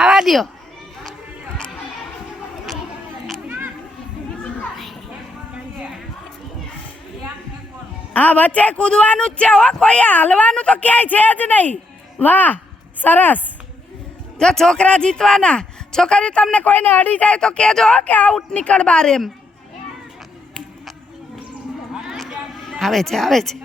આવા દ્યો. હા વચ્ચે કૂદવાનું જ છે હો, કોઈ હલવાનું તો ક્યાંય છે જ નહીં. વાહ સરસ. જો છોકરા જીતવાના. છોકરી તમને કોઈને અડી જાય તો કહેજો કે આઉટ નીકળ બાર એમ. આવે છે આવે છે.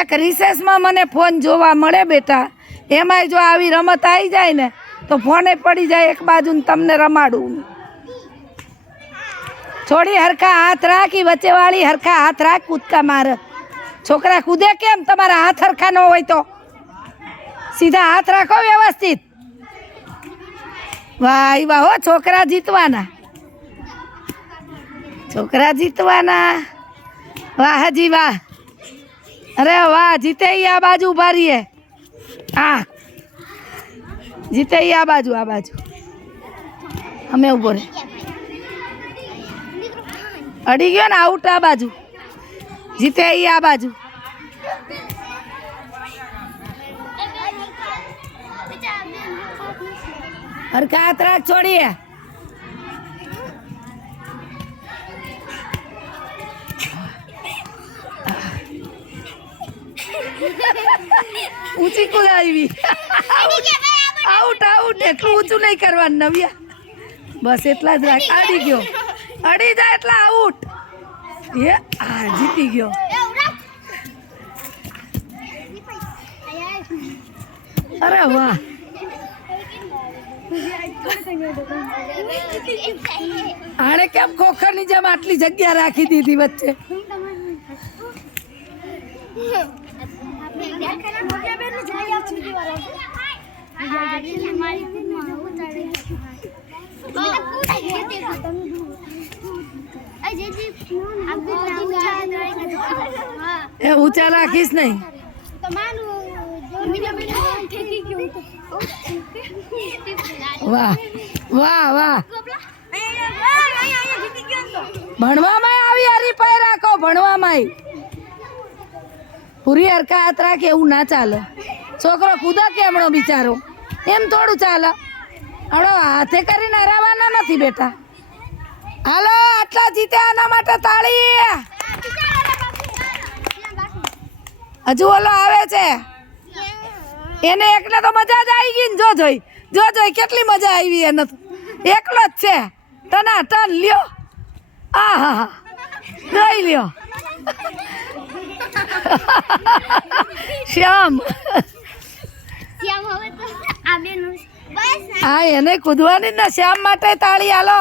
એક રિસેસમાં મને ફોન જોવા મળે બેટા, એમાંય જો આવી રમત આવી જાય ને તો ફોને પડી જાય એક બાજુ ને તમને રમાડું. છોડી હરખા હાથ રાખી, વચ્ચે વાળી હરખા હાથ રાખ, કૂદકા માર. છોકરા કૂદે કેમ? તમારા હાથ હરખા ન હોય તો સીધા હાથ રાખો વ્યવસ્થિત. વાહ વાહ હો, છોકરા જીતવાના, છોકરા જીતવાના. વાહ હજી વાહ. અરે વાહ, જીતે આ બાજુ ઉભા રહીએ. હા જીતે આ બાજુ, આ બાજુ અમે ઉભો રે. અડી ગયો ને, આઉટ આ બાજુ. જીતે આ બાજુ. હરખા હાથ રાખ, છોડીએ. ઊંચી કુદ આવી. Out out. એટલું ઊંચું નહીં કરવાનું નવ્યા, બસ એટલા જ રાખ. અડી ગયો, અડી જાય એટલે આઉટ. એ હા જીતી ગયો. અરે વાહ. આને કેમ ખોખરની જેમ આટલી જગ્યા રાખી દીધી વચ્ચે? એ ઊંચા રાખીશ નહીં. વાહ વાહ વાહ. ભણવામાં આવી હરીફાઈ રાખો, ભણવામાં પૂરી હરખા હાથ રાખે એવું ના ચાલે. છોકરો કૂદા કેમણો બિચારો, એમ થોડું ચાલે. હળો હાથે કરીને હરાવવાના નથી બેટા. હાલો આટલા જીતે, આના માટે તાળી. હજુ ઓલો આવે છે, એને એકને તો મજા જ આવી ગઈ ને. જો જોઈ કેટલી મજા આવી એને તો. એકલો જ છે, ટના ટન લ્યો. આ હા હા જોઈ લ્યો. શ્યામ હા એને કૂદવાની જ ને. શ્યામ માટે તાળી હાલો.